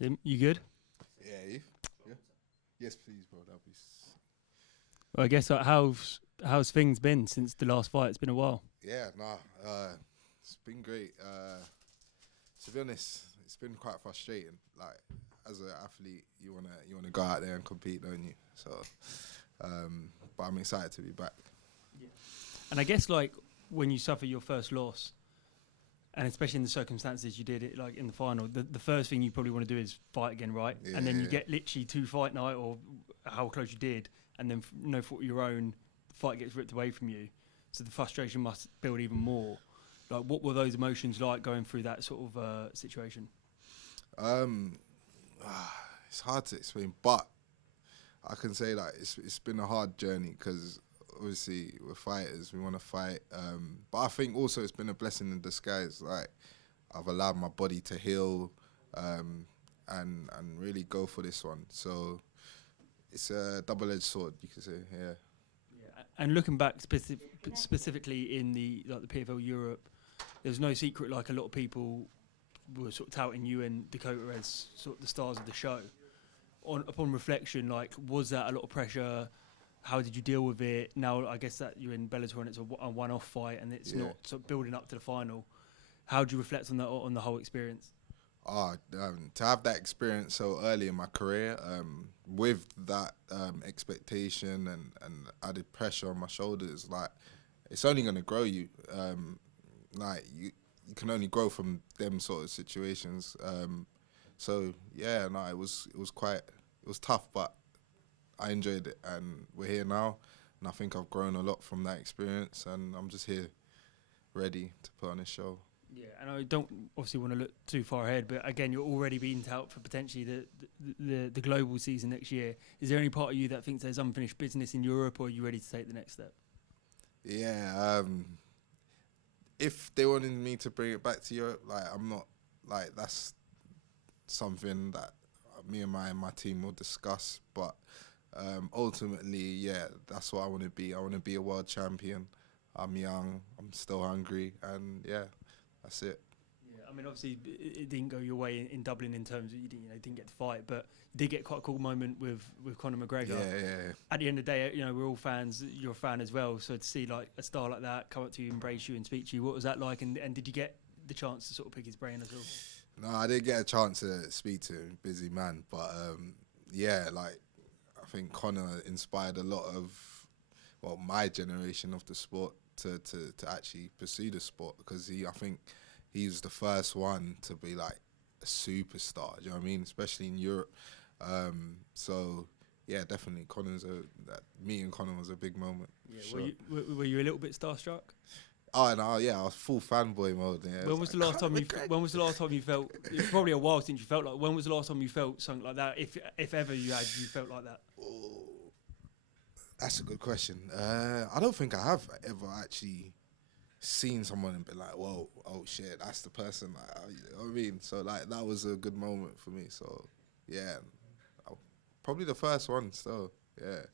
Sim, you good? Yeah, yeah. Yes, please, bro. That'll be. Well, I guess how's things been since the last fight? It's been a while. Yeah, nah. It's been great. To be honest, it's been quite frustrating. Like, as an athlete, you wanna go out there and compete, don't you? So, but I'm excited to be back. Yeah. And I guess like when you suffer your first loss, and especially in the circumstances you did it, like in the final, the first thing you probably want to do is fight again, right? Yeah, and then you yeah. get literally 2 fight night or how close you did, and then no fault of your own, the fight gets ripped away from you. So the frustration must build even more. Like, what were those emotions like going through that sort of situation? It's hard to explain, but I can say that it's been a hard journey because obviously we're fighters, we want to fight. But I think also it's been a blessing in disguise. Like, I've allowed my body to heal, and really go for this one. So it's a double-edged sword, you could say. Yeah. Yeah. And looking back specifically in the PFL Europe, there's no secret. Like, a lot of people were sort of touting you and Dakota as sort of the stars of the show. Upon reflection, like, was that a lot of pressure? How did you deal with it? Now, I guess that you're in Bellator and it's a one-off fight and it's not sort of building up to the final. How do you reflect on that, on the whole experience? To have that experience so early in my career, with that expectation and added pressure on my shoulders, like, it's only going to grow you. Like, you can only grow from them sort of situations. So yeah, no, it was tough, but I enjoyed it, and we're here now, and I think I've grown a lot from that experience, and I'm just here, ready to put on a show. Yeah, and I don't obviously want to look too far ahead, but again, you're already being tout for potentially the global season next year. Is there any part of you that thinks there's unfinished business in Europe, or are you ready to take the next step? Yeah, if they wanted me to bring it back to Europe, like, I'm not, like, that's something that me and my team will discuss, but ultimately, yeah, that's what I want to be. I want to be a world champion. I'm young, I'm still hungry, and yeah, that's it. Yeah, I mean, obviously, it didn't go your way in Dublin in terms of you didn't get to fight, but you did get quite a cool moment with Conor McGregor. Yeah. At the end of the day, we're all fans. You're a fan as well, so to see like a star like that come up to you, embrace you, and speak to you, what was that like? And did you get the chance to sort of pick his brain as well? No, I didn't get a chance to speak to him, busy man, but yeah, like, I think Conor inspired a lot of, well, my generation of the sport to actually pursue the sport, because I think he was the first one to be like a superstar, do you know what I mean? Especially in Europe. So yeah, definitely that meeting Conor was a big moment. Yeah, sure. Were you a little bit starstruck? Oh no, yeah, I was full fanboy mode. Yeah, when was the last time you felt? It's probably a while since you felt like. When was the last time you felt something like that? If ever you felt like that. Oh, that's a good question. I don't think I have ever actually seen someone and been like, "Whoa, oh shit, that's the person." Like, you know what I mean? So like, that was a good moment for me. So yeah, probably the first one. So yeah.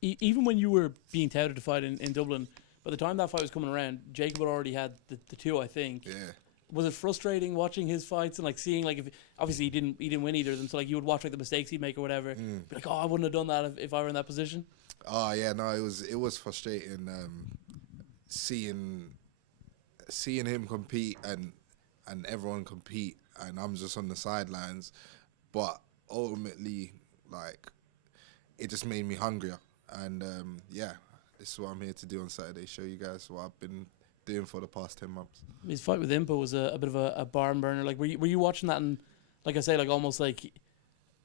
Even when you were being touted to fight in Dublin, by the time that fight was coming around, Jacob had already had the two, I think. Yeah. Was it frustrating watching his fights and like seeing, like, if obviously he didn't win either of them, so like you would watch like the mistakes he'd make or whatever, be like, oh, I wouldn't have done that if I were in that position. Oh yeah, no, it was frustrating, seeing him compete and everyone compete, and I'm just on the sidelines, but ultimately, like, it just made me hungrier. And yeah, this is what I'm here to do on Saturday, show you guys what I've been doing for the past 10 months. His fight with Impa was a bit of a barn burner. Like, were you watching that and, like I say, like almost like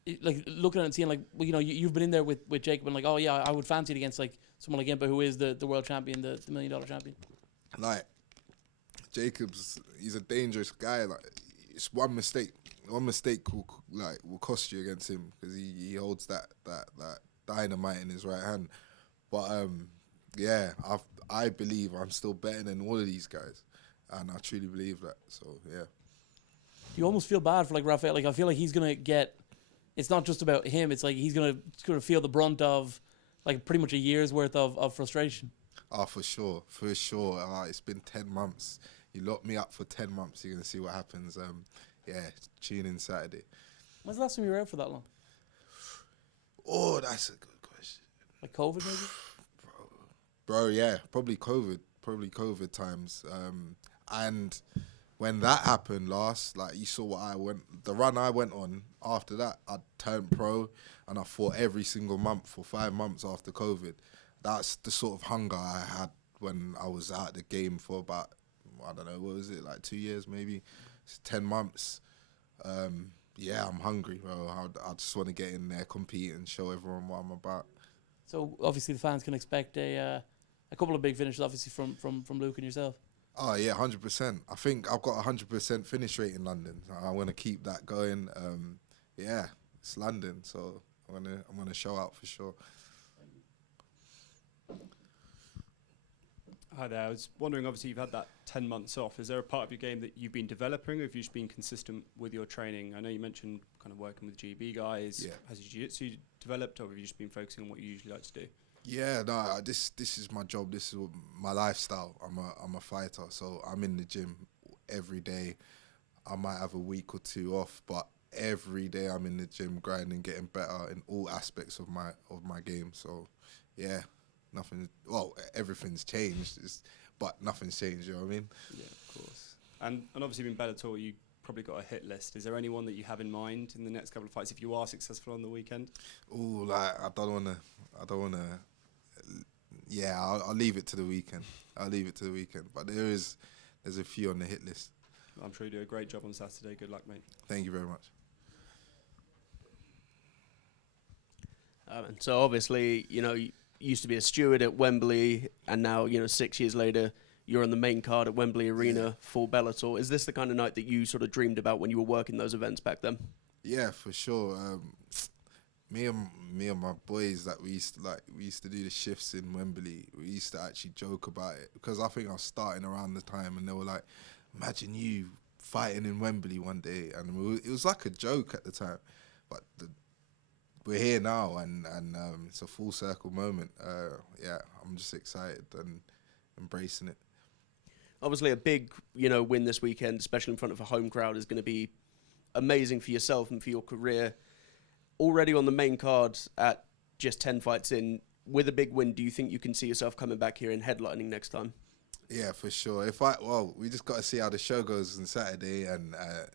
looking at it and seeing, like, well, you've been in there with Jacob and like, oh yeah, I would fancy it against like someone like Impa, who is the world champion, the $1 million champion. Like, Jacob's, he's a dangerous guy. Like, it's one mistake will cost you against him, because he holds that dynamite in his right hand. But yeah, I believe I'm still better than all of these guys, and I truly believe that. So yeah. You almost feel bad for like Rafael. Like, I feel like he's gonna get. It's not just about him. It's like he's gonna feel the brunt of like pretty much a year's worth of frustration. Oh, for sure. It's been 10 months. You lock me up for 10 months, you're gonna see what happens. yeah, tune in Saturday. When's the last time you were out for that long? Oh, that's a good question. Like COVID, maybe? Bro, yeah, probably COVID times. And when that happened last, like you saw the run I went on after that, I turned pro and I fought every single month for 5 months after COVID. That's the sort of hunger I had when I was out of the game for about, I don't know, what was it, like 2 years maybe? It's 10 months. Yeah, I'm hungry, bro. I just want to get in there, compete and show everyone what I'm about. So obviously the fans can expect a couple of big finishes, obviously from Luke and yourself. Oh yeah, 100%. I think I've got 100% finish rate in London. I want to keep that going. Yeah, it's London, so I'm gonna show out for sure. Hi there. I was wondering, obviously, you've had that 10 months off. Is there a part of your game that you've been developing, or have you just been consistent with your training? I know you mentioned kind of working with GB guys. Yeah. Has your jiu-jitsu developed, or have you just been focusing on what you usually like to do? Yeah, no, this is my job. This is my lifestyle. I'm a fighter, so I'm in the gym every day. I might have a week or two off, but every day I'm in the gym grinding, getting better in all aspects of my game. So, yeah, everything's changed, but nothing's changed. You know what I mean? Yeah, of course. And obviously, in Bellator, you probably got a hit list. Is there anyone that you have in mind in the next couple of fights if you are successful on the weekend? Ooh, like I don't wanna. Yeah, I'll leave it to the weekend. But there's a few on the hit list. I'm sure you do a great job on Saturday. Good luck, mate. Thank you very much. And so obviously, you used to be a steward at Wembley, and now, 6 years later, you're on the main card at Wembley Arena for Bellator. Is this the kind of night that you sort of dreamed about when you were working those events back then? Yeah, for sure. Me and my boys, that we used to do the shifts in Wembley. We used to actually joke about it because I think I was starting around the time, and they were like, "Imagine you fighting in Wembley one day," and it was like a joke at the time, but we're here now, and it's a full circle moment. Yeah, I'm just excited and embracing it. Obviously, a big win this weekend, especially in front of a home crowd, is going to be amazing for yourself and for your career. Already on the main card at just 10 fights in, with a big win, do you think you can see yourself coming back here and headlining next time? Yeah, for sure. We just got to see how the show goes on Saturday, and the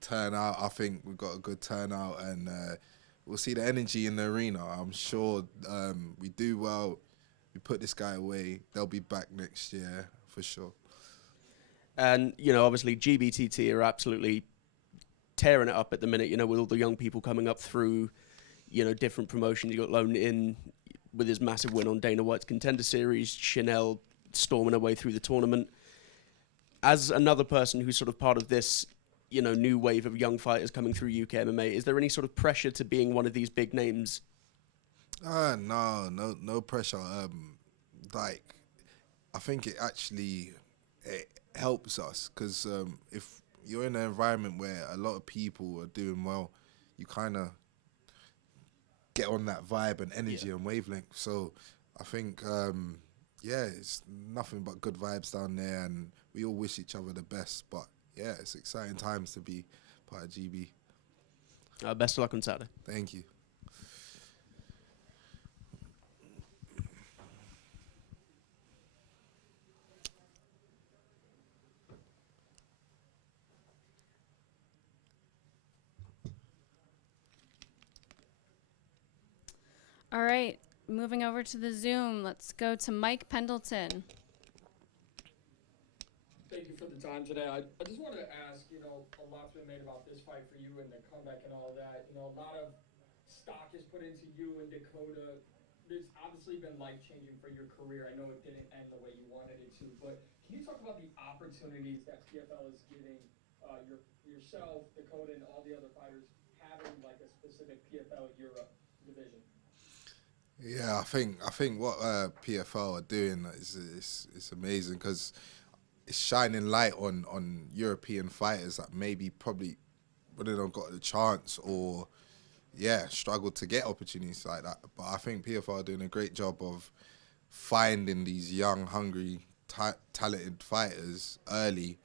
turnout. I think we've got a good turnout, and we'll see the energy in the arena. I'm sure we do well. We put this guy away. They'll be back next year for sure. And obviously GBTT are absolutely tearing it up at the minute, with all the young people coming up through, different promotions. You got Lone in with his massive win on Dana White's Contender Series, Chanel storming her way through the tournament. As another person who's sort of part of this, new wave of young fighters coming through UK MMA, is there any sort of pressure to being one of these big names? No pressure. Like, I think it helps us because if you're in an environment where a lot of people are doing well, you kind of get on that vibe and energy and wavelength. So I think, it's nothing but good vibes down there, and we all wish each other the best. But yeah, it's exciting times to be part of GB. Best of luck on Saturday. Thank you. All right, moving over to the Zoom. Let's go to Mike Pendleton. Thank you for the time today. I just wanted to ask, a lot's been made about this fight for you and the comeback and all that. A lot of stock is put into you and Dakota. It's obviously been life-changing for your career. I know it didn't end the way you wanted it to, but can you talk about the opportunities that PFL is giving yourself, Dakota, and all the other fighters having like a specific PFL Europe division? Yeah, I think what PFL are doing is amazing because it's shining light on European fighters that probably wouldn't have got the chance or struggled to get opportunities like that. But I think PFL are doing a great job of finding these young, hungry, talented fighters early,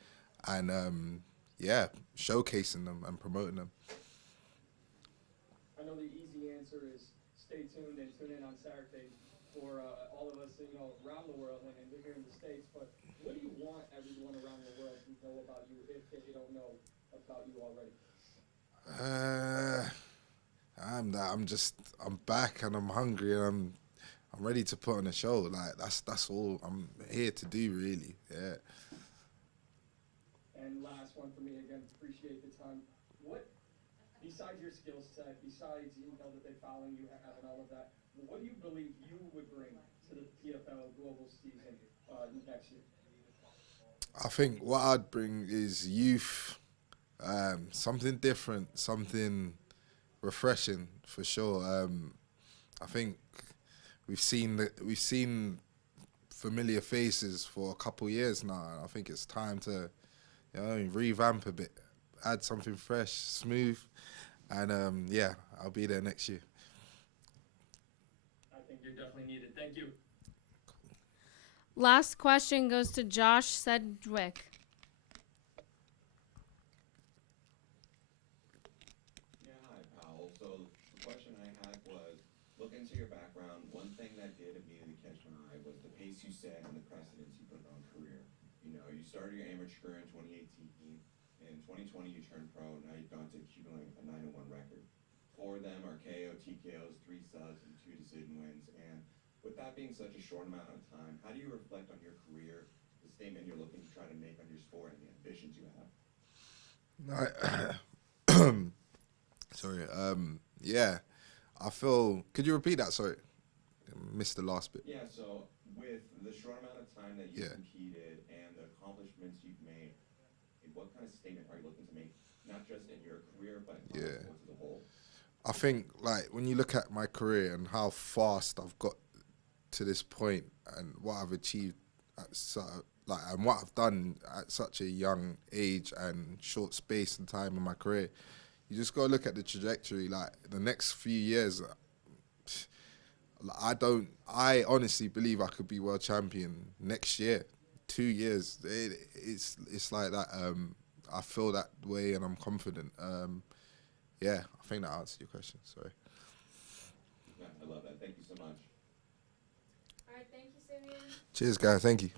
and yeah, showcasing them and promoting them. I know the easy answer is stay tuned and tune in on Saturday for all of us, around the world and here in the States. But what do you want everyone around the world to know about you if they don't know about you already? I'm back and I'm hungry and I'm ready to put on a show. Like that's all I'm here to do, really. Yeah. And last one for me, again, appreciate the time. What, besides your skill set, besides that they follow you have and all of that, what do you believe you would bring to the PFL Global season next year? I think what I'd bring is youth, something different, something refreshing for sure. I think we've seen familiar faces for a couple years now. And I think it's time to, revamp a bit, add something fresh, smooth, and yeah, I'll be there next year. I think you're definitely needed. Thank you. Last question goes to Josh Sedgwick. Yeah, hi, Powell. So the question I had was, looking into your background, one thing that did immediately catch my eye was the pace you set and the precedence you put on career. You started your amateur career in 2018. In 2020, you turned pro. Now you've gone to accumulate a 9-1 record. 4 of them are KO, TKOs, 3 subs, and 2 decision wins. And with that being such a short amount of time, how do you reflect on your career, the statement you're looking to try to make on your sport, and the ambitions you have? Sorry. Yeah, I feel. Could you repeat that? Sorry, missed the last bit. Yeah. So with the short amount of time that you've competed and the accomplishments you've made, what kind of statement are you looking to make, not just in your career, but in sports as a whole? I think, like, when you look at my career and how fast I've got to this point and what I've achieved and what I've done at such a young age and short space and time in my career, you just gotta look at the trajectory. Like, the next few years, I honestly believe I could be world champion next year. 2 years, it's like that. I feel that way and I'm confident. Yeah, I think that answered your question. Sorry. Yeah, I love that. Thank you so much. All right, thank you, Simeon. Cheers, guys. Thank you.